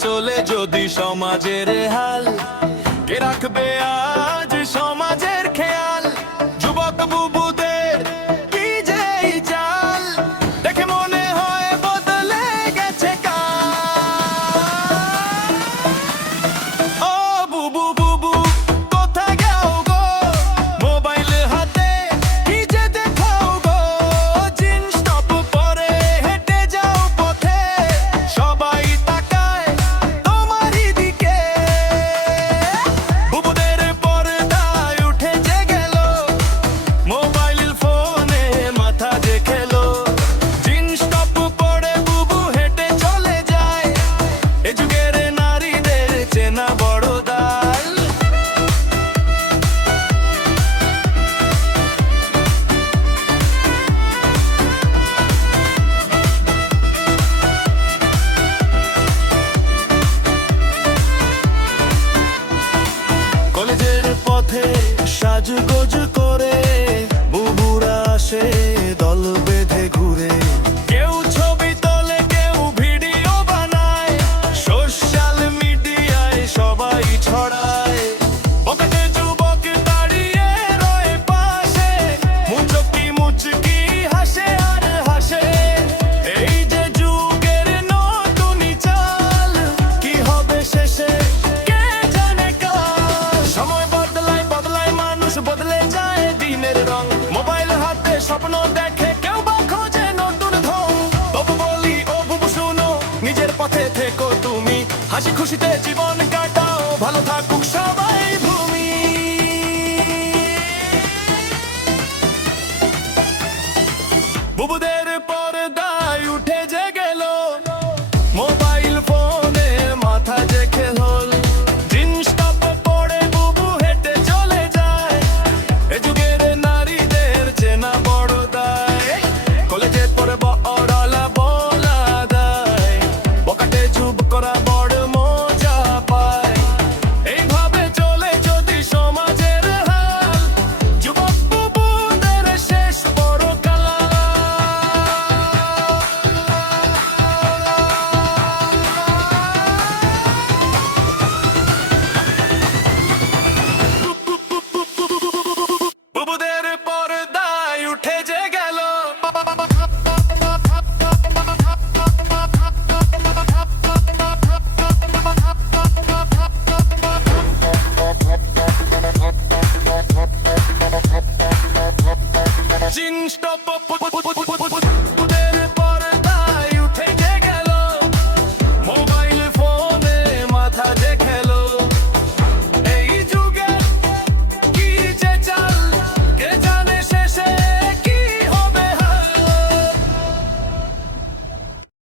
চলে যদি সমাজের হাল, কে রাখবে আজ সমাজের খেয়াল? যুবক বুবুদের কি যে এই চাল, দেখে মনে হয় বদলে গেছে কাল। ও বুবু বুবু কোথায় যাও গো, মোবাইল হাতে কি যে দেখাও গো? জিন্স টপ পরে হেঁটে যাও পথে, সবাই তাকায় তোমারই দিকে। বুবুদের পর্দায় উঠে যে গেল, মোবাইল ফোনে মাথা যে খেলো। জিন্স টপ পরে বুবু হেঁটে চলে যায়, এ যুগের নারীদের চেনা বড় দায়। কলেজের পথে সাজগোজ করে বুবুরা আসে দল বেঁধে ঘুরে। কেউ ছবি তোলে, কেউ ভিডিও বানায়, সোশ্যাল মিডিয়ায় সবাই ছড়ায়। পকেটে যুবক দাঁড়িয়ে রয়ে পাশে, মুচকি মুচকি হাসে আর হাসে। এই যে যুগের নতুনই চাল, কি হবে শেষে কে জানে কাল? সময় বদলায় বদলায় মানুষ, বদলে যায় দিনের রং। মোবাইল হাতে স্বপ্ন দেখে, কেউ বা খোঁজে নতুন ঢং। তবু বলি ও বুবু শুনো, নিজের পথে থেকো তুমি, হাসি খুশিতে জীবন কাটাও, ভালো থাকুক সবাই ভূমি। বুবুদের